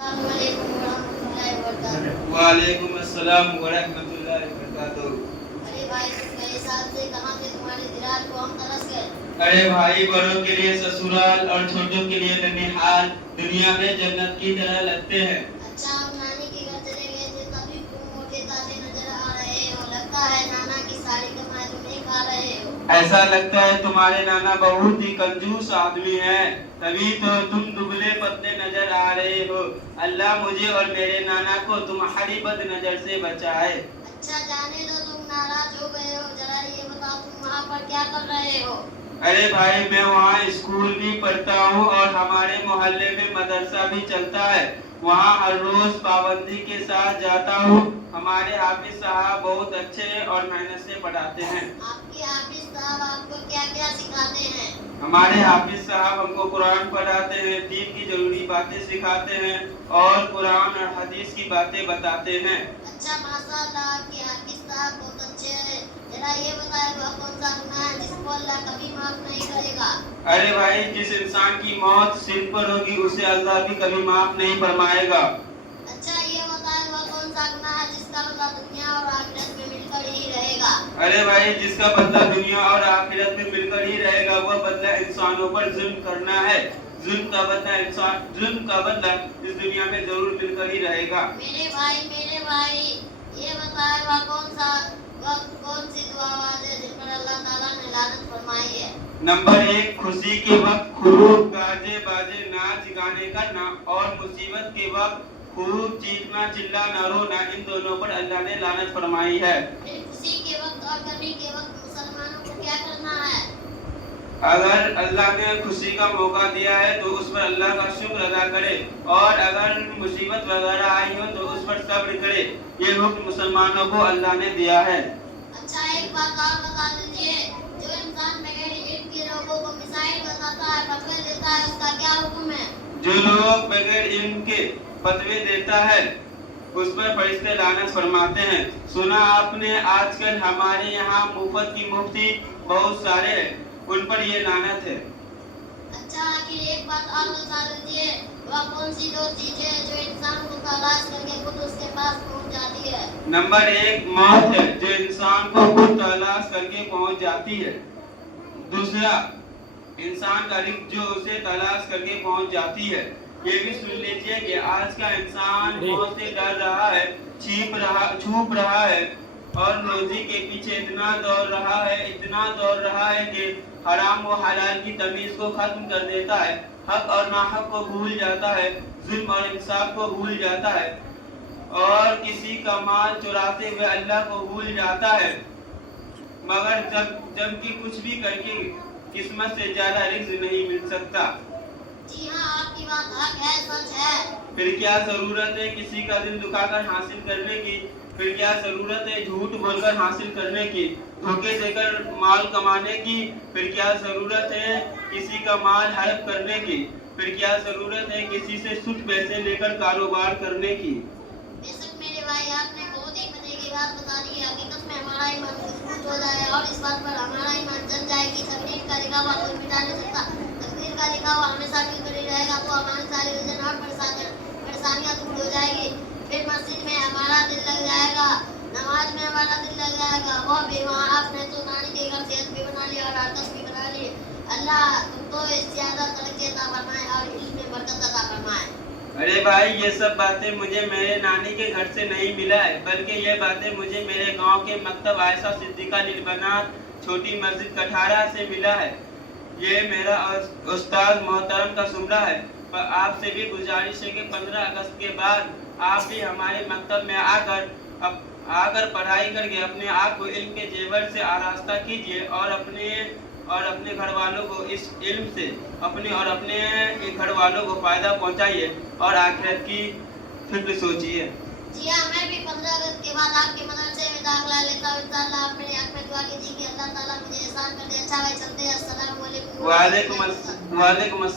السلام علیکم ورحمۃ اللہ وبرکاتہ۔ وعلیکم السلام ورحمۃ اللہ وبرکاتہ۔ ارے بھائی تم گئے سال سے کہاں تھے؟ تمہارے دیدار کو ہم ترس گئے۔ ارے بھائی، بڑوں کے لیے سسرال اور چھوٹوں کے لیے ننیحال دنیا میں جنت کی طرح لگتے ہیں۔ اچھا، ہم نانی کے گھر چلے گئے تھے، تبھی تم موٹے تازے نظر آ رہے ہو۔ لگتا ہے نانا کی ساری کمائی تم ہی کھا رہے ہو۔ ایسا لگتا ہے تمہارے نانا بہت ہی کنجوس آدمی ہیں، تبھی تو تم دبلے پتلے نظر آ رہے ہو۔ اللہ مجھے اور میرے نانا کو تمہاری بد نظر سے بچائے۔ اچھا جانے دو، تم ناراض ہو گئے ہو، ذرا یہ بتاؤ تم وہاں پر کیا کر رہے ہو؟ ارے بھائی، میں وہاں اسکول بھی پڑھتا ہوں اور ہمارے محلے میں مدرسہ بھی چلتا ہے، وہاں ہر روز پابندی کے ساتھ جاتا ہوں۔ ہمارے حافظ صاحب بہت اچھے اور محنت سے پڑھاتے ہیں۔ آپ کے حافظ صاحب آپ کو کیا کیا سکھاتے ہیں؟ ہمارے حافظ صاحب ہم کو قرآن پڑھاتے ہیں، دین کی ضروری باتیں سکھاتے ہیں اور قرآن اور حدیث کی باتیں بتاتے ہیں۔ اچھا ماشاء اللہ، آپ کے حافظ صاحب بہت اچھے ہیں۔ ذرا یہ بتائے وہ کون سا گناہ ہے جس کو اللہ کبھی معاف نہیں کرے گا؟ ارے بھائی، جس انسان کی موت سر پر ہوگی اسے اللہ بھی کبھی معاف نہیں فرمائے گا۔ اچھا یہ بتائے وہ کون سا گناہ ہے جس کا بدلہ دنیا اور آخرت میں مل کر ہی رہے گا؟ ارے بھائی، جس کا بدلہ دنیا اور آخرت میں مل کر ہی رہے گا وہ بدلہ انسانوں پر ظلم کرنا ہے۔ ظلم کا بدلہ اس دنیا میں ضرور مل کر ہی رہے گا۔ میرے بھائی یہ بتائے وہ کون سی دعا ہے جن پر اللہ تعالیٰ نے لعنت فرمائی ہے؟ نمبر 1، خوشی کے وقت خوب گاجے باجے ناچ گانے کرنا اور مصیبت کے وقت خوب چیخنا چلانا رونا، ان دونوں پر اللہ نے لعنت فرمائی ہے۔ پھر خوشی کے وقت اور غمی کے وقت مسلمانوں کو کیا کرنا ہے؟ اگر اللہ نے خوشی کا موقع دیا ہے تو اس پر اللہ کا شکر ادا کرے، اور اگر مصیبت وغیرہ آئی ہو تو اس پر صبر کرے۔ یہ حکم مسلمانوں کو اللہ نے دیا ہے۔ اچھا ایک بات اور بتا دیجیے، جو انسان بغیر علم کے لوگوں کو مسائل بتاتا ہے، فتوے دیتا ہے، اس کا کیا حکم ہے؟ جو لوگ بغیر علم کے فتوے دیتا ہے اس پر فرشتے لعنت فرماتے ہیں۔ سنا آپ نے آج کل ہمارے یہاں مفت کی مفتی بہت سارے ہیں، ان پر یہ لعنت ہے۔ اچھا آخر ایک بات اور بتا دیجیے، وہ کون سی دو چیزیں جو انسان کو تلاش کر کے خود اس کے پاس پہنچ جاتی ہے؟ نمبر 1 موت ہے، جو انسان کو خود تلاش کر کے پہنچ جاتی ہے۔ دوسرا انسان کا رزق، جو اسے تلاش کر کے پہنچ جاتی ہے۔ یہ بھی سن لیجئے کہ آج کا انسان موت سے ڈر رہا ہے، چھپ رہا ہے اور روزی کے پیچھے اتنا دوڑ رہا ہے کہ حرام و حلال کی تمیز کو ختم کر دیتا ہے، حق اور ناحق کو بھول جاتا ہے، ظلم اور انصاف کو بھول جاتا ہے اور کسی کا مال چراتے ہوئے اللہ کو بھول جاتا ہے، مگر جب کہ کچھ بھی کر کے قسمت سے زیادہ رزق نہیں مل سکتا۔ جی ہاں، آپ کی بات حق ہے، سچ ہے۔ پھر کیا ضرورت ہے کسی کا دل دکھا کر حاصل کرنے کی؟ پھر کیا ضرورت ہے جھوٹ بول کر حاصل کرنے کی، دھوکے دے کر مال کمانے کی؟ پھر کیا ضرورت ہے کسی کا مال ہڑپ کرنے کی؟ پھر کیا ضرورت ہے کسی سے سود پیسے لے کر کاروبار کرنے کی؟ بے شک میرے بھائی، آپ نے بہت ہی مزے کی بات بتا دی ہے۔ حقیقت میں ہمارا ایمان مضبوط ہو جائے اور اس بات پر ہمارا ایمان جل جائے کہ تقدیر کا لکھا ہوا کوئی مٹا نہیں سکتا، تقدیر کا لکھا ہوا ہمیشہ مل کر ہی رہے گا، تو ہماری ساری الجھن اور پریشانیاں دور ہو جائے گی۔ پھر مسجد میں ہمارا دل لگ جائے گا، نماز میں ہمارا دل لگ جائے گا۔ وہ بھی وہاں آپ نے تو نانی کے گھر صحت بھی بنا لی اور آرکس بھی بنا لی۔ اللہ تم کو اس سے زیادہ ترقی عطا فرمائے اور علم میں برکت عطا فرمائے۔ ارے بھائی، یہ سب باتیں مجھے میرے نانی کے گھر سے نہیں ملا ہے، بلکہ یہ باتیں مجھے میرے گاؤں کے مکتب عائشہ صدیقہ للبنات چھوٹی مسجد کٹھارہ سے ملا ہے۔ یہ میرا استاد محترم کا زمرہ ہے۔ آپ سے بھی گزارش ہے کہ 15 اگست کے بعد آپ بھی ہمارے مکتب میں آ کر پڑھائی کر کے اپنے آپ کو علم کے زیور سے آراستہ کیجیے اور اپنے گھر والوں کو اس علم سے اپنے گھر والوں کو فائدہ پہنچائیے اور آخرت کی فکر سوچیے۔ جی ہاں، میں بھی 15 اگست کے بعد آپ کے مدرسے میں داخلہ لیتا ہوں۔ انشاءاللہ آپ میرے حق میں دعا کیجیے کہ اللہ تعالیٰ مجھے احسان کر دے۔ اچھا بھائی چلتے ہیں، السلام علیکم۔ وعلیکم السلام۔